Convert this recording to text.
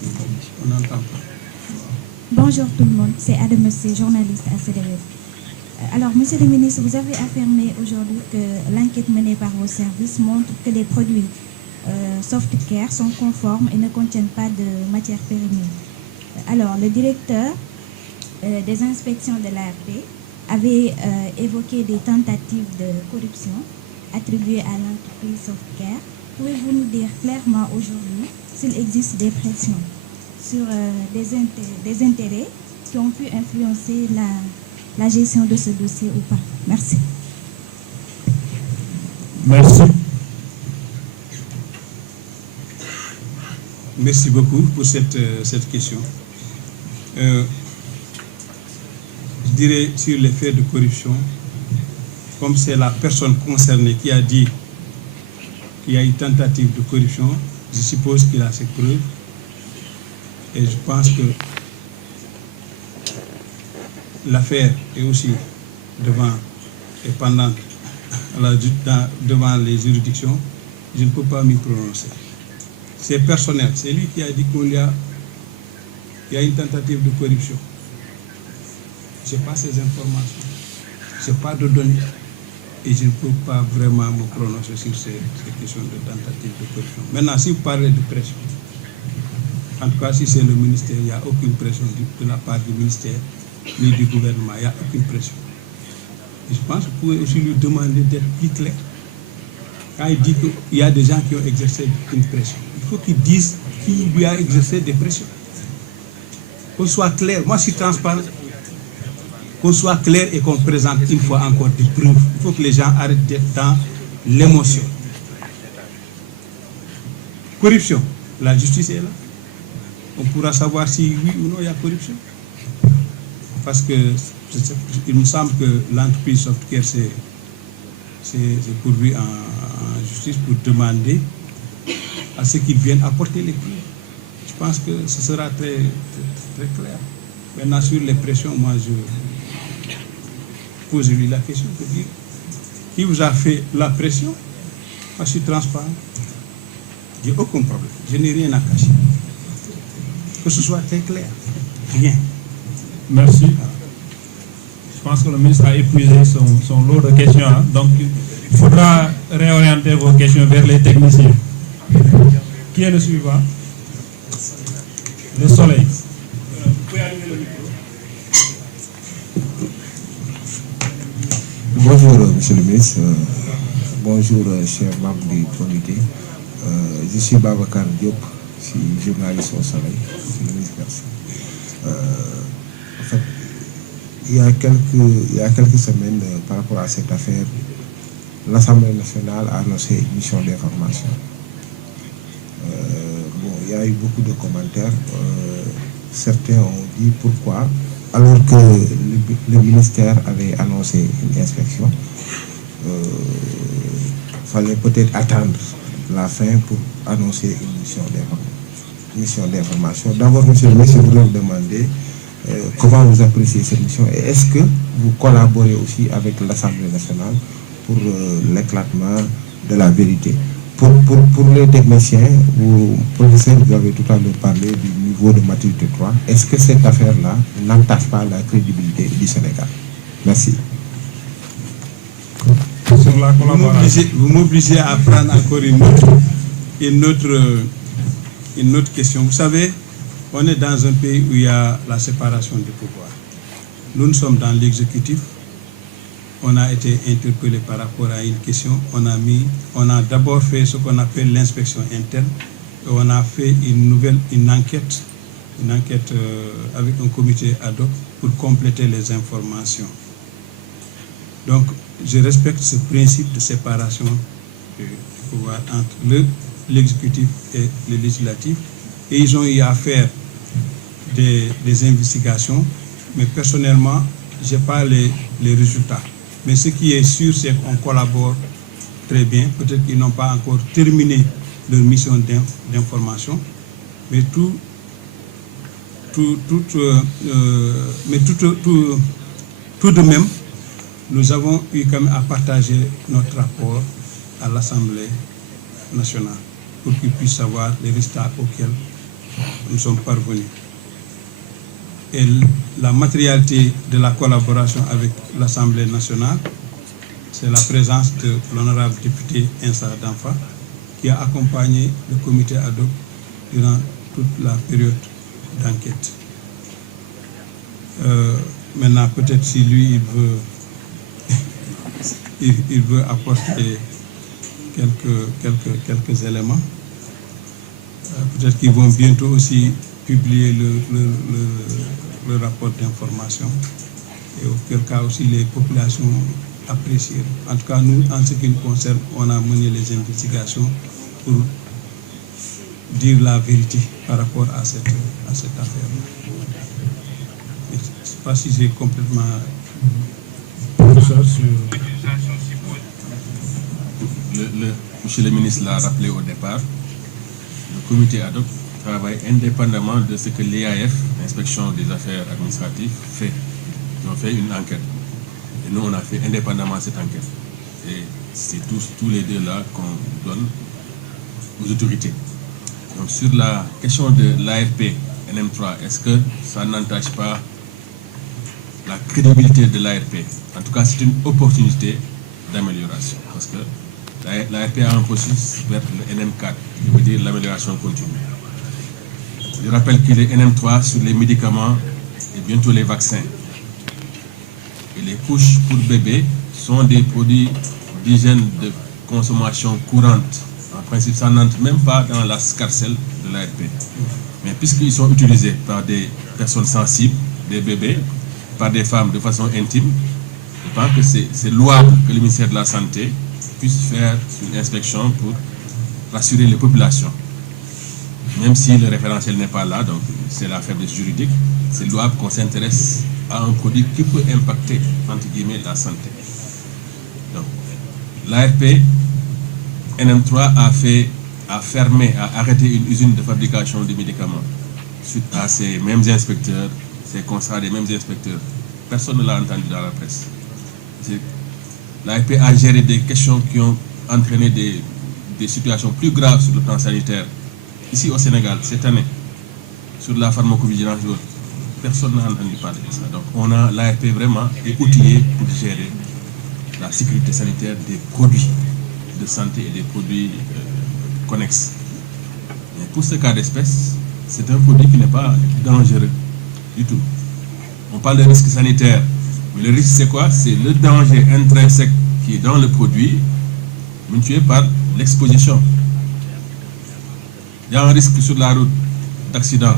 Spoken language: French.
On n'entend pas. Bonjour tout le monde, c'est Adam Messi, journaliste à CDF. Alors, Monsieur le ministre, vous avez affirmé aujourd'hui que l'enquête menée par vos services montre que les produits Softcare sont conformes et ne contiennent pas de matières périmées. Alors, le directeur des inspections de l'ARP avait évoqué des tentatives de corruption attribuées à l'entreprise Softcare. Pouvez-vous nous dire clairement aujourd'hui s'il existe des pressions sur des intérêts qui ont pu influencer la gestion de ce dossier ou pas? Merci. Merci. Merci beaucoup pour cette question. Je dirais sur les faits de corruption, comme c'est la personne concernée qui a dit qu'il y a une tentative de corruption, je suppose qu'il a ses preuves. Et je pense que l'affaire est aussi pendante devant les juridictions. Je ne peux pas m'y prononcer. C'est personnel. C'est lui qui a dit qu'il y a une tentative de corruption. Je n'ai pas ces informations. Je n'ai pas de données. Et je ne peux pas vraiment me prononcer sur ces questions de tentative de corruption. Maintenant, si vous parlez de pression, en tout cas, si c'est le ministère, il n'y a aucune pression de la part du ministère ni du gouvernement. Il n'y a aucune pression. Et je pense que vous pouvez aussi lui demander d'être plus clair. Quand il dit qu'il y a des gens qui ont exercé une pression, il faut qu'il dise qui lui a exercé des pressions. Qu'on soit clair. Moi, je suis transparent. Qu'on soit clair et qu'on présente une fois encore des preuves. Il faut que les gens arrêtent d'être dans l'émotion. Corruption. La justice est là. On pourra savoir si oui ou non il y a corruption. Parce que il me semble que l'entreprise Softcare c'est pourvu en justice pour demander à ceux qui viennent apporter les preuves. Je pense que ce sera très, très, très clair. Maintenant, sur les pressions, moi, je pose-lui la question de dire qui vous a fait la pression? Moi, je suis transparent. Je n'ai aucun problème. Je n'ai rien à cacher. Que ce soit très clair. Rien. Merci. Je pense que le ministre a épuisé son lot de questions. Hein. Donc, il faudra réorienter vos questions vers les techniciens. Qui est le suivant? Le soleil. Vous pouvez allumer le micro. Bonjour, monsieur le ministre. Bonjour, chers membres du comité. Je suis Babacar Diop, je suis journaliste au Soleil. Monsieur le ministre, merci. En fait, il y a quelques semaines, par rapport à cette affaire, l'Assemblée nationale a annoncé une mission d'information. Il y a eu beaucoup de commentaires. Certains ont dit pourquoi, alors que le ministère avait annoncé une inspection, il fallait peut-être attendre la fin pour annoncer une mission d'information. D'abord, monsieur le ministre, je voudrais vous demander comment vous appréciez cette mission et est-ce que vous collaborez aussi avec l'Assemblée nationale pour l'éclatement de la vérité. Pour les techniciens, professeur, vous avez tout à l'heure parlé du niveau de maturité 3. Est-ce que cette affaire-là n'entache pas la crédibilité du Sénégal? Merci. Sur la collaboration. Vous m'obligez à prendre encore une autre question. Vous savez, on est dans un pays où il y a la séparation des pouvoirs. Nous sommes dans l'exécutif. On a été interpellé par rapport à une question. On a d'abord fait ce qu'on appelle l'inspection interne. Et on a fait une enquête avec un comité ad hoc pour compléter les informations. Donc, je respecte ce principe de séparation du pouvoir entre l'exécutif et le législatif. Et ils ont eu à faire des investigations, mais personnellement, je n'ai pas les résultats. Mais ce qui est sûr, c'est qu'on collabore très bien. Peut-être qu'ils n'ont pas encore terminé leur mission d'information, mais tout de même, nous avons eu quand même à partager notre rapport à l'Assemblée nationale pour qu'ils puissent savoir les résultats auxquels nous sommes parvenus. Et la matérialité de la collaboration avec l'Assemblée nationale, c'est la présence de l'honorable député Insa Danfa, qui a accompagné le comité ad hoc durant toute la période d'enquête. Maintenant, peut-être si lui, il veut apporter quelques éléments. Peut-être qu'ils vont bientôt aussi publier le rapport d'information, et auquel cas aussi les populations apprécient. En tout cas, nous, en ce qui nous concerne, on a mené les investigations pour dire la vérité par rapport à cette affaire. Je ne sais pas si j'ai complètement... Monsieur le ministre l'a rappelé au départ, le comité ad hoc travaille indépendamment de ce que l'IAF, l'Inspection des affaires administratives, fait. Ils ont fait une enquête. Et nous, on a fait indépendamment cette enquête. Et c'est tous les deux là qu'on donne aux autorités. Donc sur la question de l'ARP NM3, est-ce que ça n'entache pas la crédibilité de l'ARP? En tout cas, c'est une opportunité d'amélioration. Parce que l'ARP a un processus vers le NM4, qui veut dire l'amélioration continue. Je rappelle qu'il est NM3 sur les médicaments et bientôt les vaccins. Et les couches pour bébés sont des produits d'hygiène de consommation courante. En principe, ça n'entre même pas dans la scarcelle de l'ARP. Mais puisqu'ils sont utilisés par des personnes sensibles, des bébés, par des femmes de façon intime, je pense que c'est louable que le ministère de la Santé puisse faire une inspection pour rassurer les populations. Même si le référentiel n'est pas là, donc c'est la faiblesse juridique, c'est louable qu'on s'intéresse à un produit qui peut impacter, entre guillemets, la santé. Donc, l'ARP NM3 a fermé, a arrêté une usine de fabrication de médicaments suite à ces mêmes inspecteurs, ces constats des mêmes inspecteurs. Personne ne l'a entendu dans la presse. L'ARP a géré des questions qui ont entraîné des situations plus graves sur le plan sanitaire. Ici au Sénégal, cette année, sur la pharmacovigilance, personne n'a entendu parler de ça. Donc l'ARP vraiment est outillé pour gérer la sécurité sanitaire des produits de santé et des produits connexes. Mais pour ce cas d'espèce, c'est un produit qui n'est pas dangereux du tout. On parle de risque sanitaire, mais le risque c'est quoi? C'est le danger intrinsèque qui est dans le produit, mutué par l'exposition. Il y a un risque sur la route d'accident,